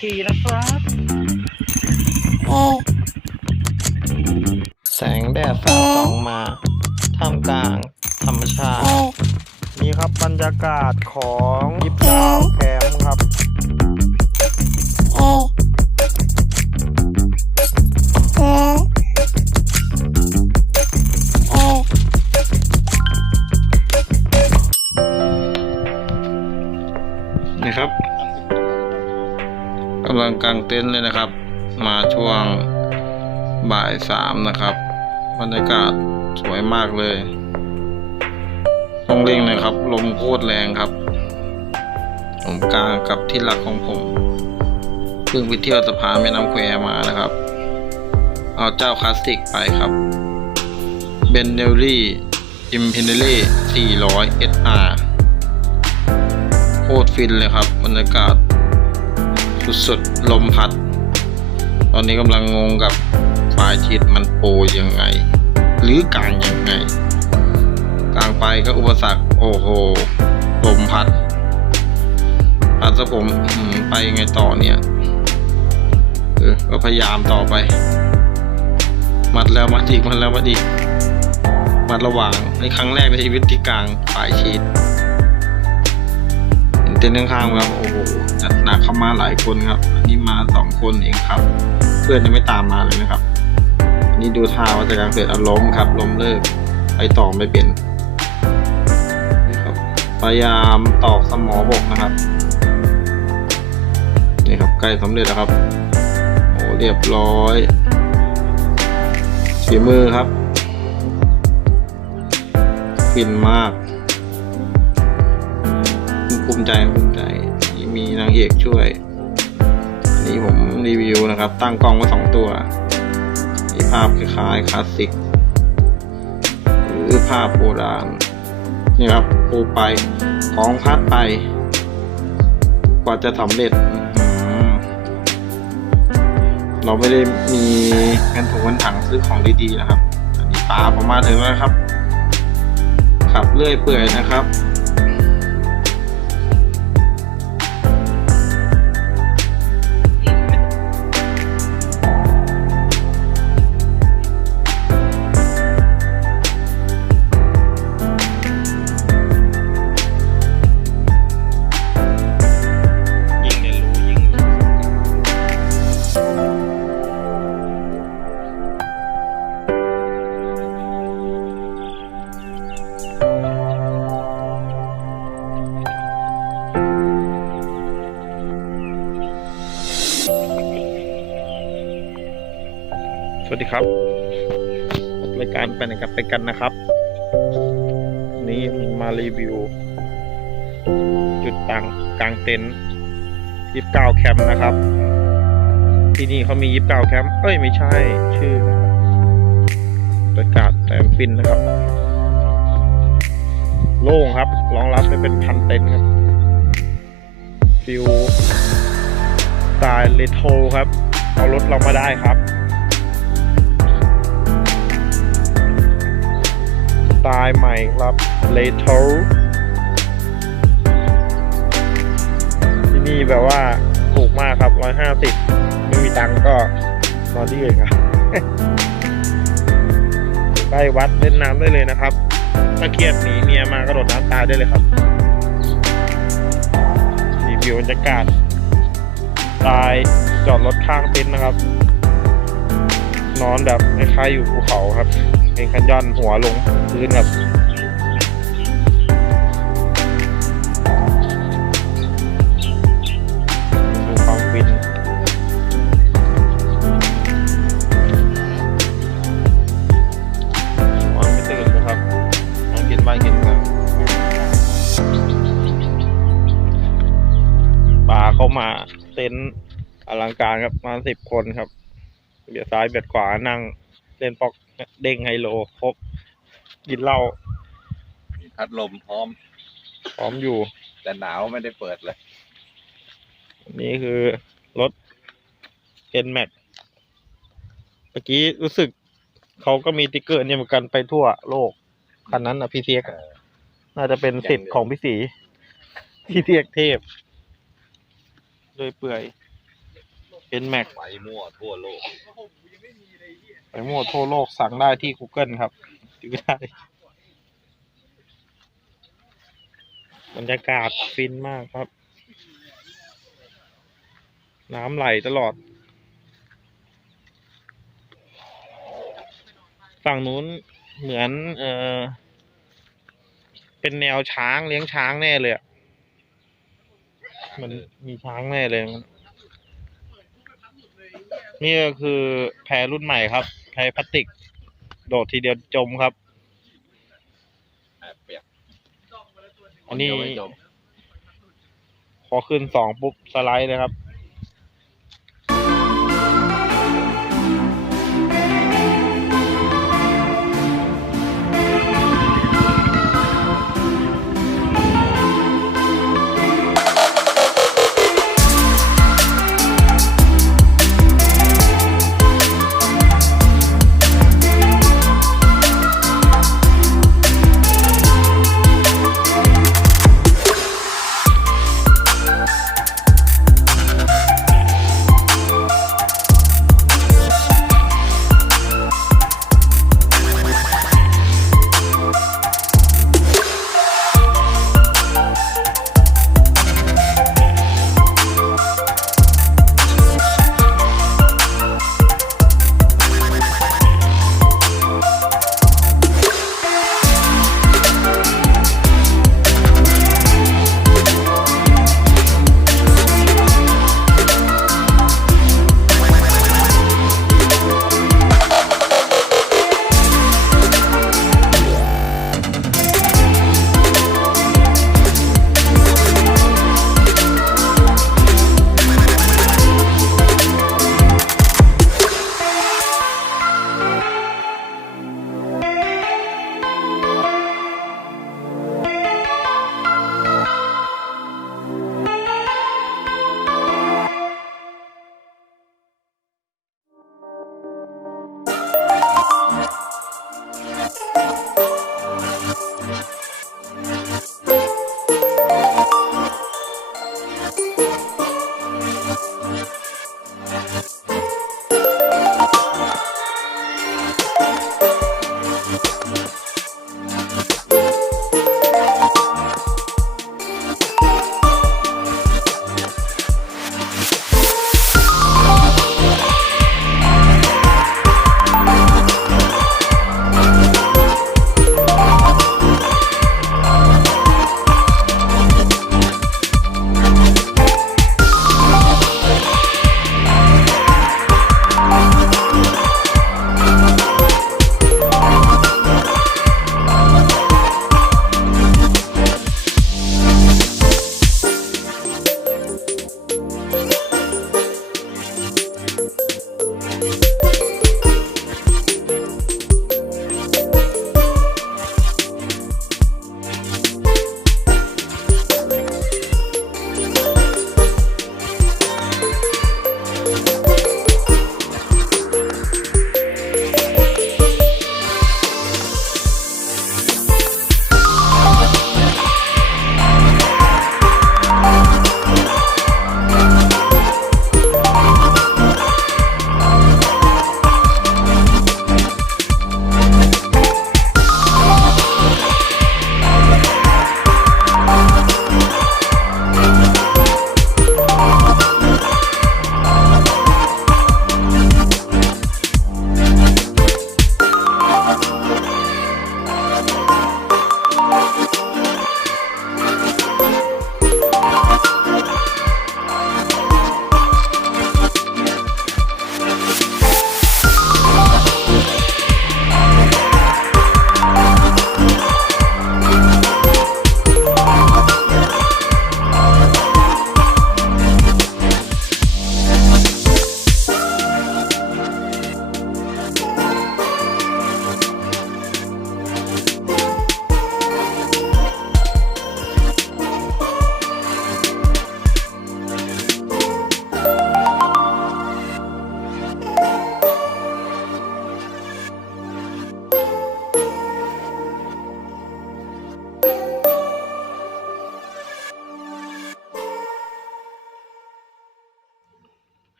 ทีนะครับ แสงแดดสาดส่องมาท่ามกลางธรรมชาติ นี่ครับบรรยากาศของยิบดาวแคมป์ครับนะครับางเต็นท์เลยนะครับ มาช่วงบ่ายสามนะครับ บรรยากาศสวยมากเลยต้องเร่งนะครับ ลมโคตรแรงครับ ผมกลางกับที่หลักของผมเพิ่งไปเที่ยวสะพานแม่น้ำแควมานะครับ เอาเจ้าคลาสสิกไปครับเบนเนลลี่อิมเพนเนลี่400 SR โคตรฟินเลยครับบรรยากาศ สุดๆลมพัด ตอนนี้กำลังงงกับไฟล์ชิดมันโปรยังไง หรือกลางยังไง กลางไปก็อุปสรรคโอ้โหลมพัดพัดซะผมไปยังไงต่อเนี่ยเออก็พยายามต่อไป มัดแล้วมัดอีกมัดแล้วมัดอีกมัดระหว่างในครั้งแรกในชีวิตที่กลางฝ่ายชีด เต็นท์ข้างๆครับโอ้โหจัดหนักเข้ามาหลายคนครับอันนี้มาสองคนเองครับ เพื่อนยังไม่ตามมาเลยนะครับอันนี้ดูท่าว่าจะกางเสร็จอารมณ์ครับล้มเลิกไปต่อไม่เป็นนี่ครับพยายามตอกสมอบกนะครับนี่ครับใกล้สำเร็จแล้วครับโอ้เรียบร้อยฝีมือครับฟินมาก ภูมิใจภูมิใจที่มีนางเอกช่วย อันนี้ผมรีวิวนะครับ ตั้งกล้องไว้สองตัวมีภาพคล้ายคลาสสิกหรือภาพโบราณนี่ครับปูไปของพัดไป กว่าจะสำเร็จ เราไม่ได้มีเงินถุงเงินถังซื้อของดีๆนะครับ อันนี้ปลาผมมาถึงแล้วครับ ขับเรื่อยเปื่อยนะครับ วัสดีครับรายการไปไหนกันไปกันนะครับ นี่มารีวิว จุดต่างกลางเต็นท์ยิบเก้าแคมป์นะครับ ที่นี่เขามียิบเก้าแคมป์เอ้ยไม่ใช่ชื่อนะครับบรรยากาศแสนฟินนะครับ โล่งครับรองรับได้เป็นพันเต็นท์ครับฟิวสไตล์เรโทรครับ เอารถเรามาได้ครับ ไตล์ใหม่ครับเรโทรที่นี่แบบว่าถูกมากครับร้อยห้าสิบไม่มีตังก็นอนที่อื่นครับใกล้วัดเล่นน้ำได้เลยนะครับ ถ้าเครียดหนีเมียมากระโดดน้ำตายได้เลยครับรีวิวบรรยากาศตายจอดรถข้างเต็นท์นะครับ นอนแบบคล้ายๆอยู่ภูเขาครับ เป็นคันย่อนหัวลงพื้นครับดูความฟินนอนไม่ตื่นนะครับนอนกินบ้านกินเมืองป่าเข้ามาเต็นท์อลังการครับมาสิบคนครับเบียดซ้ายเบียดขวานั่งเล่นปอก เด้งไฮโลครบกินเหล้ามีพัดลมพร้อม พร้อมอยู่ แต่หนาวไม่ได้เปิดเลย นี่คือรถ n m a x เมื่อกี้รู้สึกเขาก็มีติ๊กเกอร์เนี่ยเหมือนกันไปทั่วโลก คันนั้นอะพี่เทียกน่าจะเป็นสิทธิ์ของพี่สีพี่เทียกเทพ โดยเปื่อย เป็นแม็กไปมั่วทั่วโลกไป มั่วทั่วโลกสั่งได้ที่ Google ครับดูได้ บรรยากาศฟินมากครับ น้ำไหลตลอด ฝั่งนู้นเหมือน เออเป็นแนวช้างเลี้ยงช้างแน่เลยอะมันมีช้างแน่เลยนี่ก็คือแพรุ่นใหม่ครับ แพพลาสติก โดดทีเดียวจมครับแอบเปียกอันนี้ เดี๋ยวไม่จบพอขึ้นสองปุ๊บสไลด์เลยครับ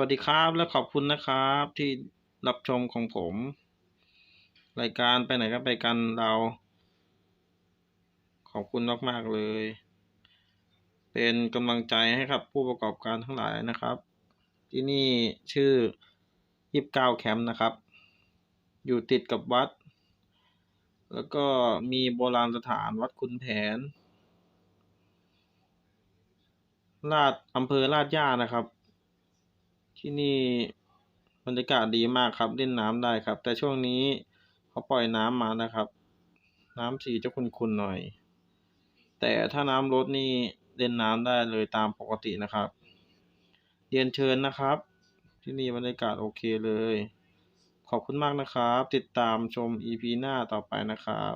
วัสดีครับและขอบคุณนะครับที่รับชมของผม รายการไปไหนก็ไปกันเรา ขอบคุณมาก ๆ เลย เป็นกำลังใจให้กับ ผู้ประกอบการทั้งหลายนะครับ ที่นี่ชื่อยิบเก้าแคมป์นะครับ อยู่ติดกับวัด แล้วก็มีโบราณสถานวัดคุณแผนลาดอำเภอลาดย่านะครับ ที่นี่บรรยากาศดีมากครับเล่นน้ำได้ครับ แต่ช่วงนี้เขาปล่อยน้ำมานะครับ น้ำสีจะขุ่นๆหน่อย แต่ถ้าน้ำลดนี่เล่นน้ำได้เลยตามปกตินะครับ เรียนเชิญนะครับ ที่นี่บรรยากาศโอเคเลย ขอบคุณมากนะครับ ติดตามชม EP หน้าต่อไปนะครับ